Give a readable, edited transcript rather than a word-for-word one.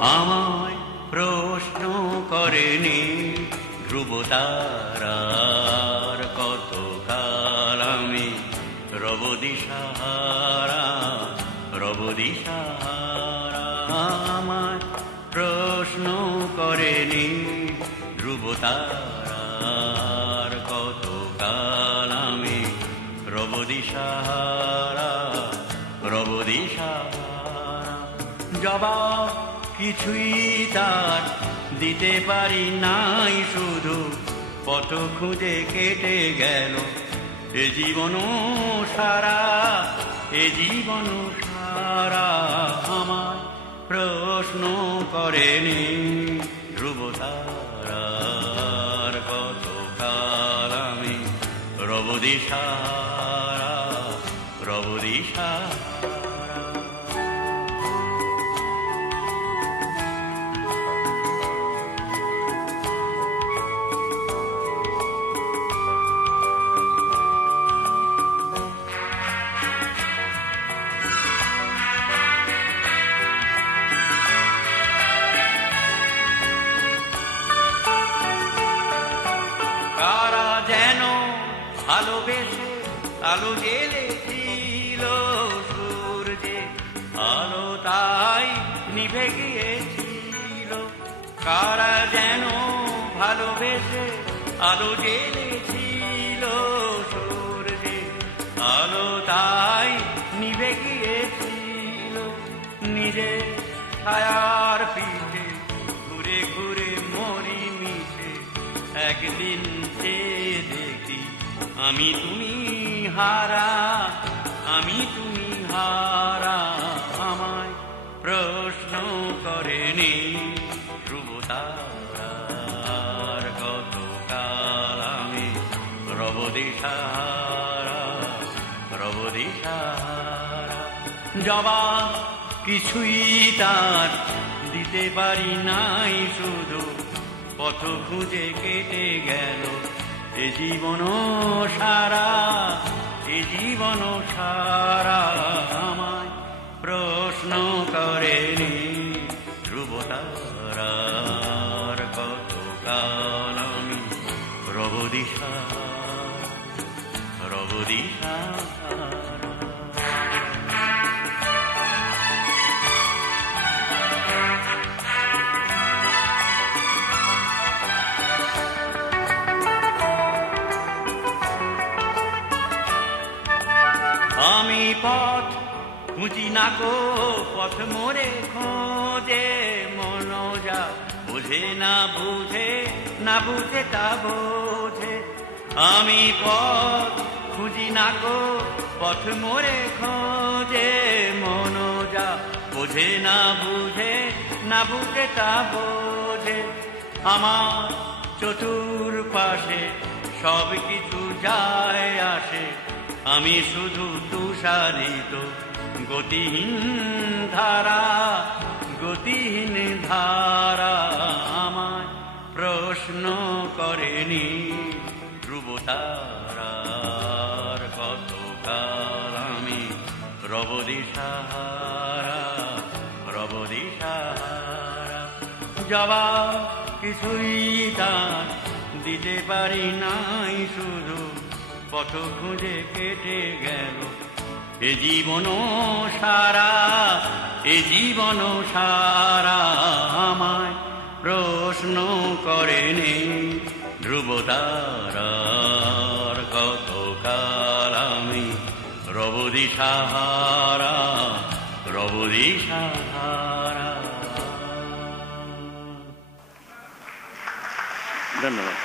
আমায় প্রশ্ন করেনি ধ্রুবতারার, কতকাল আমি রব দিশাহারা, রব দিশাহারা। আমায় প্রশ্ন করেনি ধ্রুবতারার, কতকাল আমি রব দিশাহারা, রব দিশাহারা। জবাব কিছুই তার দিতে পারি নাই, শুধু পথ খুঁজে কেটে গেল এ জীবন সারা, এ জীবন সারা। আমায় প্রশ্ন করেনি ধ্রুবতারার, কতকাল আমি রব দিশাহারা, রব দিশাহারা। ভালোবেসে আলো জ্বেলেছিল সূর্যে, আলো তাই নিভে গিয়েছিল। কারা যেন ভালোবেসে আলো জ্বেলেছিল সূর্যে, আলো তাই নিভে গিয়েছিল। নিজে ছায়ার পিঠে ঘুরে ঘুরে মরি মিশে, একদিন সে দেখি আমি তুমি হারা, আমি তুমি হারা। আমায় প্রশ্ন করেনি ধ্রুবতারার, কতকাল আমি রব দিশাহারা, রব দিশাহারা। জবাব কিছুই তার দিতে পারি নাই, শুধু পথ খুঁজে কেটে গেল এ জীবন সারা, এ জীবন সারা। আমায় প্রশ্ন করেনি ধ্রুবতারার, কতকাল আমি রব দিশাহারা, রব দিশাহারা। আমি পথ খুঁজি না গো, পথ মোরে খোঁজে মন যা বুঝে না বুঝে, না বুঝে তা বোঝে। আমি পথ খুঁজি না গো, পথ মোরে খোঁজে মন যা বুঝে না বুঝে, না বুঝে তা বোঝে। আমার চতুর্পাশে সব কিছু যায় আসে, আমি শুধু তুষারিত গতিহীন ধারা, গতিহীন ধারা। আমায় প্রশ্ন করেনি ধ্রুবতারার, কতকাল আমি রব দিশাহারা, রব দিশাহারা। জবাব কিছুই তার দিতে পারি নাই, শুধু পথ খুঁজে কেটে গেল এ জীবন সারা, এ জীবন সারা। আমায় প্রশ্ন করেনি ধ্রুবতারার, কতকাল আমি রব দিশাহারা, রব দিশাহারা। ধন্যবাদ।